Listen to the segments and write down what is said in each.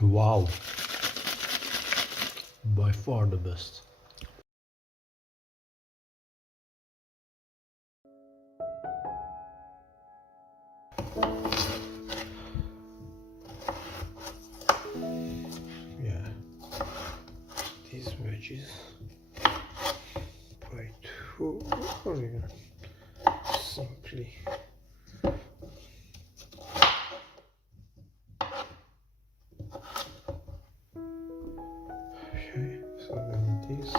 Wow, by far the best. Yeah, these veggies by two, or even simply. Okay, so then this.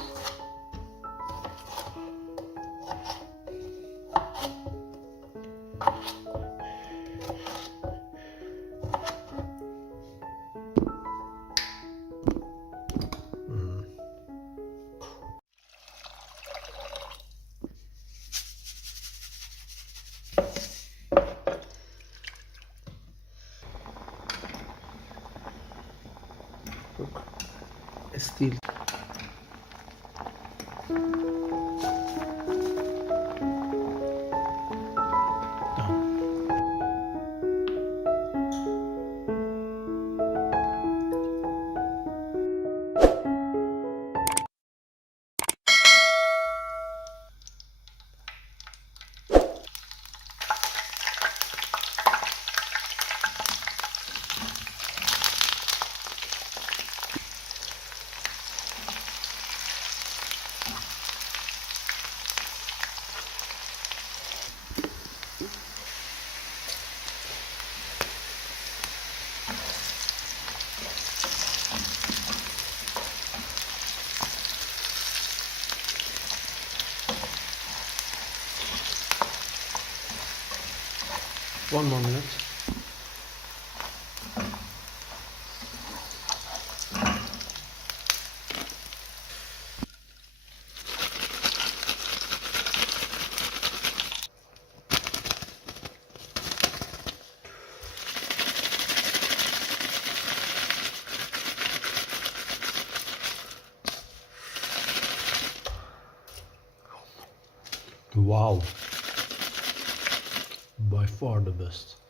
Look, still. Done. One more minute. Wow, by far the best.